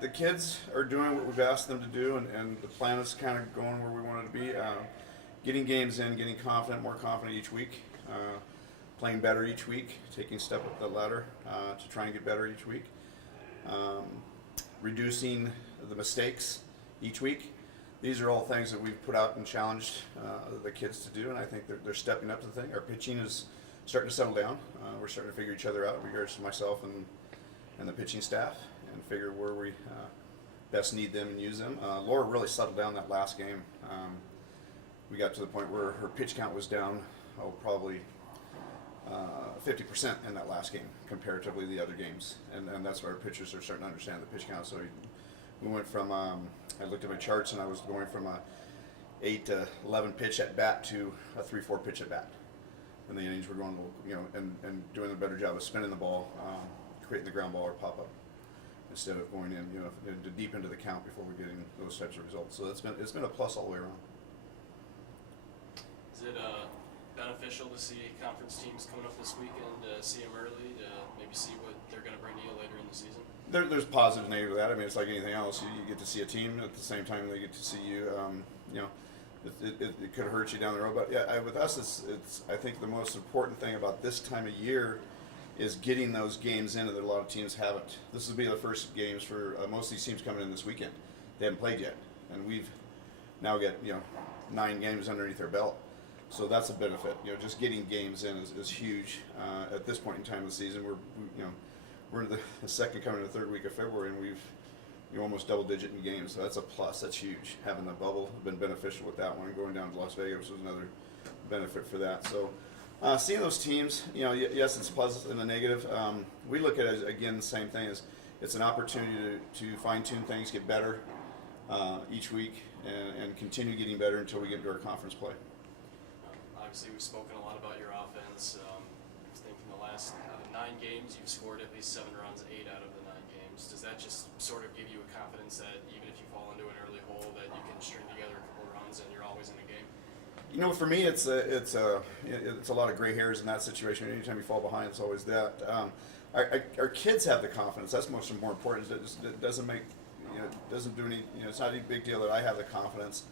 The kids are doing what we've asked them to do, and the plan is kind of going where we want it to be. Getting games in, getting more confident each week, playing better each week, taking a step up the ladder to try and get better each week, reducing the mistakes each week. These are all things that we've put out and challenged the kids to do, and I think they're stepping up to the thing. Our pitching is starting to settle down. We're starting to figure each other out in regards to myself and the pitching staff, and figure where we best need them and use them. Laura really settled down that last game. We got to the point where her pitch count was down, probably 50% in that last game comparatively to the other games, and that's why our pitchers are starting to understand the pitch count. So we went from I looked at my charts, and I was going from a 8 to 11 pitch at bat to a 3-4 pitch at bat, and the innings were going, and doing a better job of spinning the ball, creating the ground ball or pop up, instead of going in, deep into the count before we're getting those types of results. So it's been a plus all the way around. Is it beneficial to see conference teams coming up this weekend, see them early, to maybe see what they're going to bring to you later in the season? There's positive and negative to that. I mean, it's like anything else. You get to see a team at the same time they get to see you. It could hurt you down the road. But yeah, with us, it's I think the most important thing about this time of year is getting those games in that a lot of teams haven't. This will be the first games for most of these teams coming in this weekend. They haven't played yet, and we've now got 9 games underneath our belt. So that's a benefit. Just getting games in is huge. At this point in time of the season, we're in the second coming to the third week of February, and we've almost double-digit in games. So that's a plus. That's huge. Having the bubble has been beneficial with that one. Going down to Las Vegas was another benefit for that. So seeing those teams, yes, it's positive and a negative. We look at it as, again, the same thing. It's an opportunity to fine-tune things, get better each week, and continue getting better until we get into our conference play. Obviously, we've spoken a lot about your offense. I think in the last 9 games, you've scored at least 7 runs, 8 out of the 9 games. Does that just sort of give you a confidence that even if you fall into an early hole, that you can string together a couple of runs and you're always in a game? For me, it's a lot of gray hairs in that situation. Anytime you fall behind, it's always that. Our kids have the confidence. That's more important. It doesn't make doesn't do any. It's not a big deal that I have the confidence.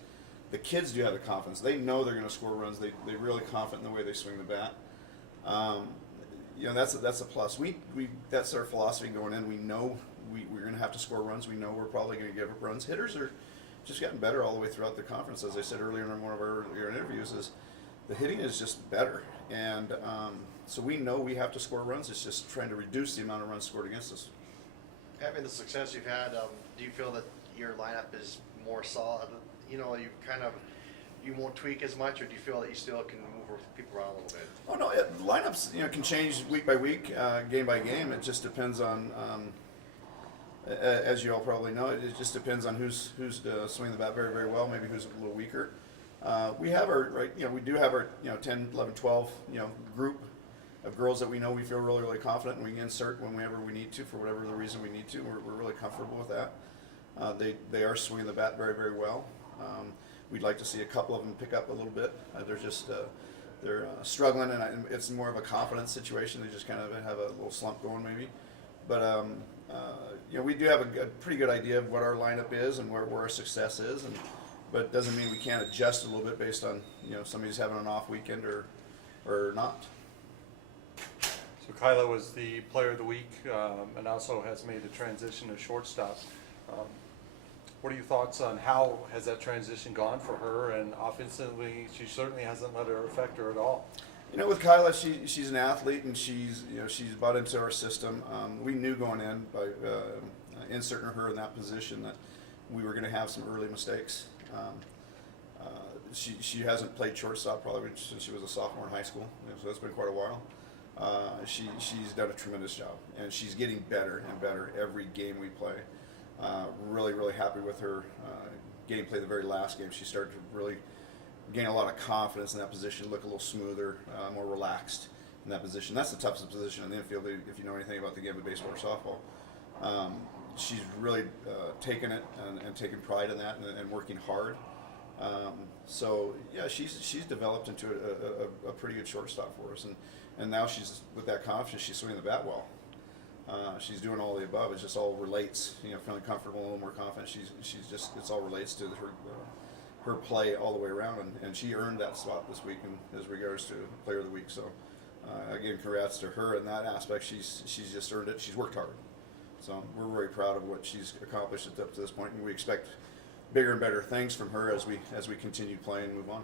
The kids do have the confidence. They know they're going to score runs. They're really confident in the way they swing the bat. That's a plus. That's our philosophy going in. We know we're going to have to score runs. We know we're probably going to give up runs. Hitters are just gotten better all the way throughout the conference. As I said earlier in one of our earlier interviews, is the hitting is just better, and so we know we have to score runs. It's just trying to reduce the amount of runs scored against us. Having the success you've had, do you feel that your lineup is more solid? You won't tweak as much, or do you feel that you still can move people around a little bit? Oh no, lineups can change week by week, game by game. It just depends on, as you all probably know, it just depends on who's swinging the bat very, very well. Maybe who's a little weaker. We have we do have our 10, 11, 12 group of girls that we know we feel really, really confident, and we can insert whenever we need to for whatever the reason we need to. We're really comfortable with that. They are swinging the bat very, very well. We'd like to see a couple of them pick up a little bit. They're struggling, and it's more of a confidence situation. They just kind of have a little slump going maybe. But we do have a pretty good idea of what our lineup is and where our success is, but it doesn't mean we can't adjust a little bit based on somebody's having an off weekend or not. So Kyla was the player of the week, and also has made the transition to shortstop. What are your thoughts on how has that transition gone for her? And offensively, she certainly hasn't let her affect her at all. With Kyla, she's an athlete, and she's bought into our system. We knew going in by inserting her in that position that we were going to have some early mistakes. She hasn't played shortstop probably since she was a sophomore in high school, so that's been quite a while. She's done a tremendous job, and she's getting better and better every game we play. Really, really happy with her gameplay. The very last game, she started to really gain a lot of confidence in that position, look a little smoother, more relaxed in that position. That's the toughest position in the infield if you know anything about the game of baseball or softball. She's really taken it and taken pride in that and working hard. So yeah, she's developed into a pretty good shortstop for us, and now she's with that confidence. She's swinging the bat well. She's doing all the above. It just all relates. Feeling comfortable, a little more confident. She's just it's all relates to her play all the way around, and she earned that spot this week in as regards to Player of the Week. So again, congrats to her in that aspect. She's just earned it. She's worked hard. So we're very proud of what she's accomplished up to this point, and we expect bigger and better things from her as we continue playing and move on.